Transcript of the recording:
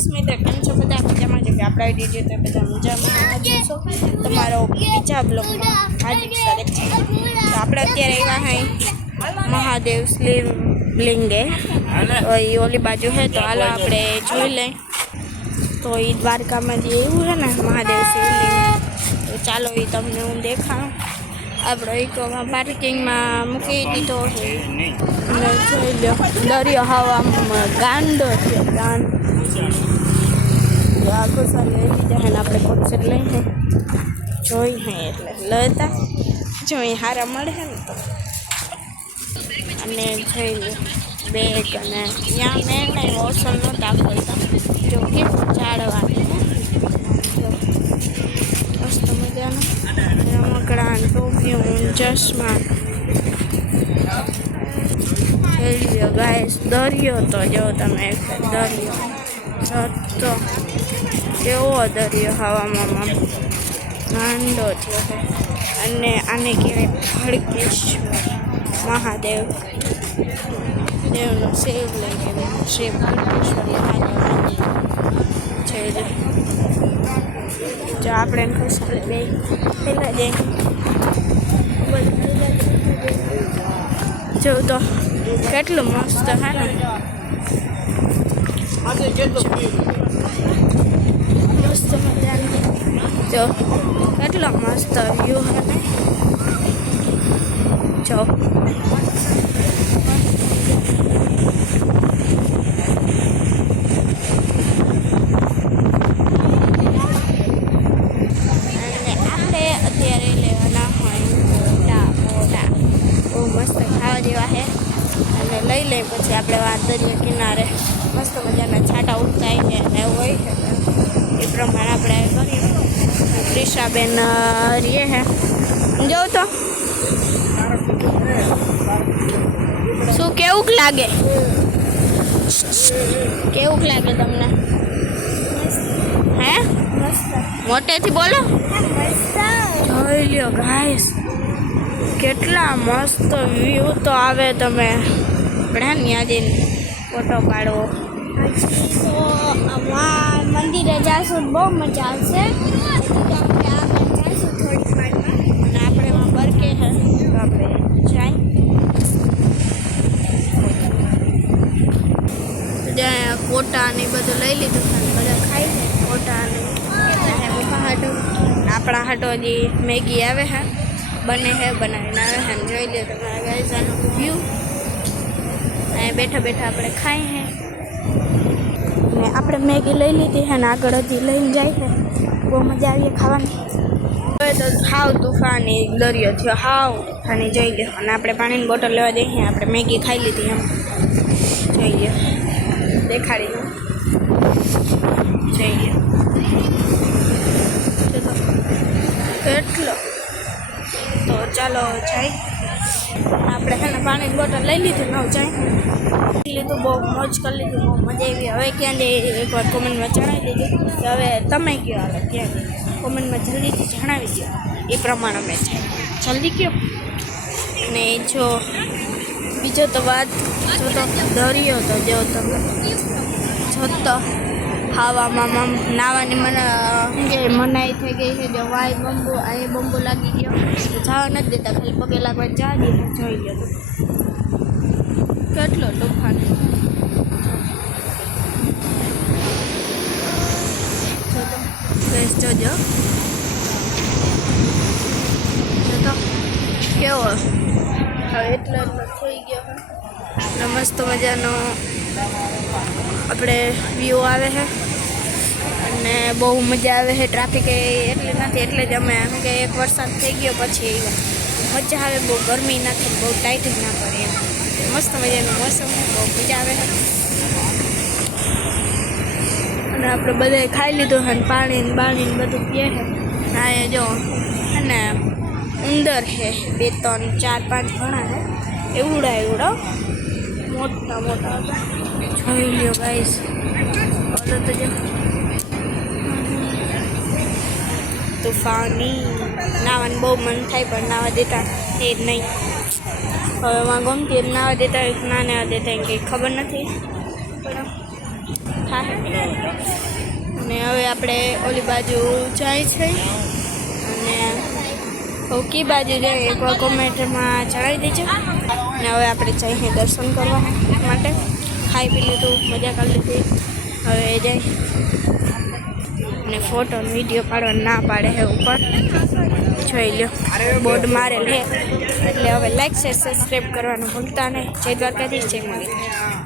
Guys મિત્ર કેમ છો બધા મજામાં છે કે આપણે આવી જઈએ તો બધા મજામાં જશો તમારો બીજા બ્લોગમાં હાર્દિક સ્વાગત છે તો આપણે અત્યારે આવ્યા હૈ મહાદેવ શિવલિંગે તો એ ઓલી બાજુ છે તો હાલો આપણે જોઈ લઈએ તો એ દ્વારકામાં જે એવું છે ને મહાદેવ શિવલિંગ તો ચાલો એ તમને હું દેખાડું આપણો ઇકોમાં પાર્કિંગમાં મૂકી દીધો છે અને જોઈ લો દરિયો હવામાં ગાંડો છે ગાંડો આખો સર લઈ લીધા ને આપણે કોન્સેટ લઈને જોઈ હે એટલે લેતા જોઈ હારા મળે ને તો અને જોઈ લો બેગ અને ત્યાં મેં કંઈ ઓસન નહોતા ખોલતા જો કેવું ઝાડવાની મસ્ત મજાનું રમકડા ટોપિયું ચશ્મા જોઈ ગાઈસ દરિયો તો જો તમે દરિયો તો કેવો દરિયો હવામાં ગાંડો થયો છે અને આને કહેવાય ભડકેશ્વર મહાદેવ દેવનો શિવલિંગ કહેવાય શ્રી ભડકેશ્વર મહાદેવ છે જો આપણે ખુશાલ બે પહેલાં જઈ જો તો કેટલું મસ્ત હે ને મસ્ત મજાનું જો કેટલો મસ્ત વ્યૂ હે ને જો લઈ લઈએ પછી આપણે વાત દરિયા કિનારે મસ્ત મજાના છાંટા ઉગતા છે અને એવું હોય છે એ પ્રમાણે આપણે કરીએ ત્રિષાબેન રીએ હે જોઉં તો શું કેવું લાગે તમને હે મોટેથી બોલો જોઈ લ્યો ગાઈસ કેટલા મસ્ત વ્યૂ તો આવે તમે આપણે ત્યાં જઈને ફોટો પાડવો તો મંદિરે જઈશું બહુ મજા આવશે આપણે આગળ જઈશું થોડી વારમાં અને આપણે એમાં બરકે છે તો આપણે જાય જ્યાં કોટા ને બધું લઈ લીધું છે બધા ખાઈ છે કોટા ને પપ્પા હાટો આપણા હાટો હજી મેગી આવે છે બને છે બનાવીને આવે છે જોઈ લે તમારા ગાઈઝાનો વ્યૂ બેઠા બેઠા આપણે ખાઈ હે ને આપણે મેગી લઈ લીધી હે ને આગળ હજી લઈને જાય છે બહુ મજા આવી ખાવાની હવે તો હાવ તુફાની દરિયો થયો હાવ તૂફાની જોઈ લે અને આપણે પાણીની બોટલ લેવા જઈએ આપણે મેગી ખાઈ લીધી એમ જોઈ લે દેખાડી દઉં જોઈ લે કેટલો તો ચાલો જાય આપણે છે ને પાણીની બોટલ લઈ લીધી નવ જાય લીધું બહુ મોજ કરી લીધી બહુ મજા આવી હવે ક્યાં જઈએ એકવાર કોમેન્ટમાં જણાવી દેજો કે હવે તમે કયો હાલે ક્યાં જઈએ કોમેન્ટમાં જલ્દીથી જણાવી દો એ પ્રમાણે અમે જાય જલ્દી કયો ને જો બીજો તો વાત જો તો દરિયો તો જો તમે જોતો ખાવામાં નાવાની મનાઈ થઈ ગઈ છે જો વાય બંબુ અહીં બંબુ લાગી ગયો જવા નથી દેતા ખાલી પગે લાગવા જા દે જોઈ લો કેટલો તોફાન જોજો તો કેવો હવે એટલો થઈ ગયો ને મસ્ત મજાનો આપણે વ્યૂ આવે છે અને બહુ મજા આવે છે ટ્રાફિક એટલે નથી એટલે જ અમે એમ કે એક વરસાદ થઈ ગયો પછી મજા આવે બહુ ગરમી નથી બહુ ટાઈટ ના પડે એમ મસ્ત મજાનું મોસમ છે બહુ મજા આવે છે અને આપણે બધાએ ખાઈ લીધું છે પાણી બાણી બધું પીએ છે હા એ જો અને ઉંદર છે 2 3 4 5 ઘણા છે એવડા મોટા મોટા જોઈ લ્યો ગાઈસ ઓલો તો જો તૂફાની નાવાનું બહુ મન થાય પણ નાવા દેતા એ જ નહીં હવે એમાં ગમતી એમ નાવા દેતા હોય ના દેતા એમ કંઈ ખબર નથી પણ હા આપણે ઓલી બાજુ જાય છે અને કી બાજુ જાય એક કોમેન્ટમાં જણાવી દેજો. અને હવે આપણે જઈએ દર્શન કરવા માટે. ખાઈ પી લીધું, મજા કરી લીધી. હવે જાય અને ફોટો વિડીયો પાડવા ના પાડે છે ઉપર જોઈ લો, બોર્ડ મારેલ છે. એટલે હવે લાઈક શેર સબસ્ક્રાઈબ કરવાનું ભૂલતા નહીં. જય દ્વારકાધીશ, જય મંગળ.